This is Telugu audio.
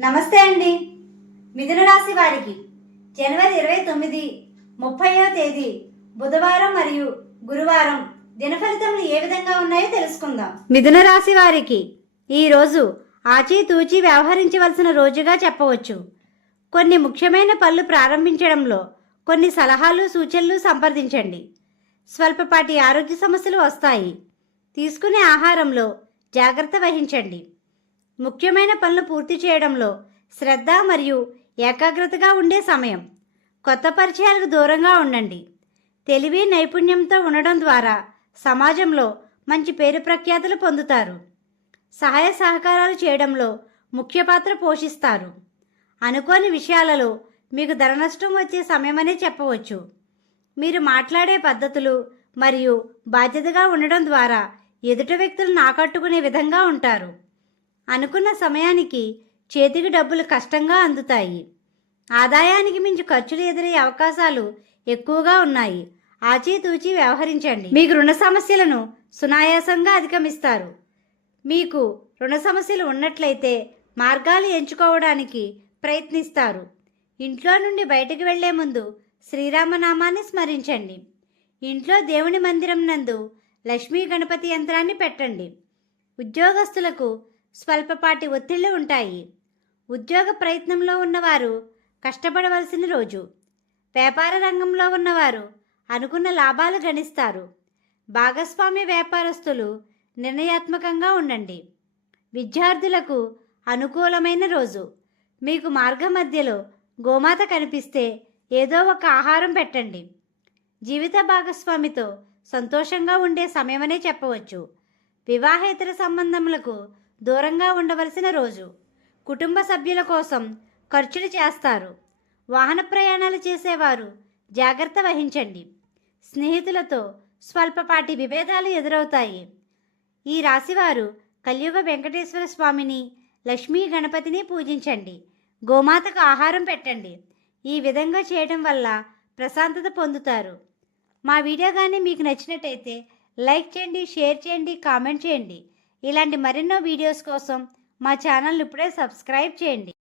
నమస్తే అండి. మిథున రాశి వారికి జనవరి ఇరవై తొమ్మిది ముప్పైవ తేదీ బుధవారం మరియు గురువారం దినఫలితములు ఏ విధంగా ఉన్నాయో తెలుసుకుందాం. మిథున రాశి వారికి ఈరోజు ఆచితూచి వ్యవహరించవలసిన రోజుగా చెప్పవచ్చు. కొన్ని ముఖ్యమైన పనులు ప్రారంభించడంలో కొన్ని సలహాలు సూచనలు సంప్రదించండి. స్వల్పపాటి ఆరోగ్య సమస్యలు వస్తాయి. తీసుకునే ఆహారంలో జాగ్రత్త వహించండి. ముఖ్యమైన పనులు పూర్తి చేయడంలో శ్రద్ధ మరియు ఏకాగ్రతగా ఉండే సమయం. కొత్త పరిచయాలకు దూరంగా ఉండండి. తెలివి నైపుణ్యంతో ఉండడం ద్వారా సమాజంలో మంచి పేరు ప్రఖ్యాతులు పొందుతారు. సహాయ సహకారాలు చేయడంలో ముఖ్య పాత్ర పోషిస్తారు. అనుకోని విషయాలలో మీకు ధర నష్టం వచ్చే సమయమనే చెప్పవచ్చు. మీరు మాట్లాడే పద్ధతులు మరియు బాధ్యతగా ఉండడం ద్వారా ఎదుటి వ్యక్తులను ఆకట్టుకునే విధంగా ఉంటారు. అనుకున్న సమయానికి చేతికి డబ్బులు కష్టంగా అందుతాయి. ఆదాయానికి మించి ఖర్చులు ఎదురయ్యే అవకాశాలు ఎక్కువగా ఉన్నాయి. ఆచితూచి వ్యవహరించండి. మీకు రుణ సమస్యలను సునాయాసంగా అధిగమిస్తారు. మీకు రుణ సమస్యలు ఉన్నట్లయితే మార్గాలు ఎంచుకోవడానికి ప్రయత్నిస్తారు. ఇంట్లో నుండి బయటకు వెళ్ళే ముందు శ్రీరామనామాన్ని స్మరించండి. ఇంట్లో దేవుని మందిరం నందు లక్ష్మీ గణపతి యంత్రాన్ని పెట్టండి. ఉద్యోగస్తులకు స్వల్పపాటి ఒత్తిళ్ళు ఉంటాయి. ఉద్యోగ ప్రయత్నంలో ఉన్నవారు కష్టపడవలసిన రోజు. వ్యాపార రంగంలో ఉన్నవారు అనుకున్న లాభాలు గణిస్తారు. భాగస్వామ్య వ్యాపారస్తులు నిర్ణయాత్మకంగా ఉండండి. విద్యార్థులకు అనుకూలమైన రోజు. మీకు మార్గ మధ్యలో గోమాత కనిపిస్తే ఏదో ఒక ఆహారం పెట్టండి. జీవిత భాగస్వామితో సంతోషంగా ఉండే సమయమనే చెప్పవచ్చు. వివాహేతర సంబంధములకు దూరంగా ఉండవలసిన రోజు. కుటుంబ సభ్యుల కోసం ఖర్చులు చేస్తారు. వాహన ప్రయాణాలు చేసేవారు. జాగ్రత్త వహించండి. స్నేహితులతో స్వల్పపాటి విభేదాలు ఎదురవుతాయి. ఈ రాశివారు కలియుగ వెంకటేశ్వర స్వామిని లక్ష్మీ గణపతిని పూజించండి. గోమాతకు ఆహారం పెట్టండి. ఈ విధంగా చేయడం వల్ల ప్రశాంతత పొందుతారు. మా వీడియో కానీ మీకు నచ్చినట్టయితే లైక్ చేయండి షేర్ చేయండి కామెంట్ చేయండి. ఇలాంటి మరెన్నో వీడియోస్ కోసం మా ఛానల్ ఇప్పుడే సబ్స్క్రైబ్ చేయండి.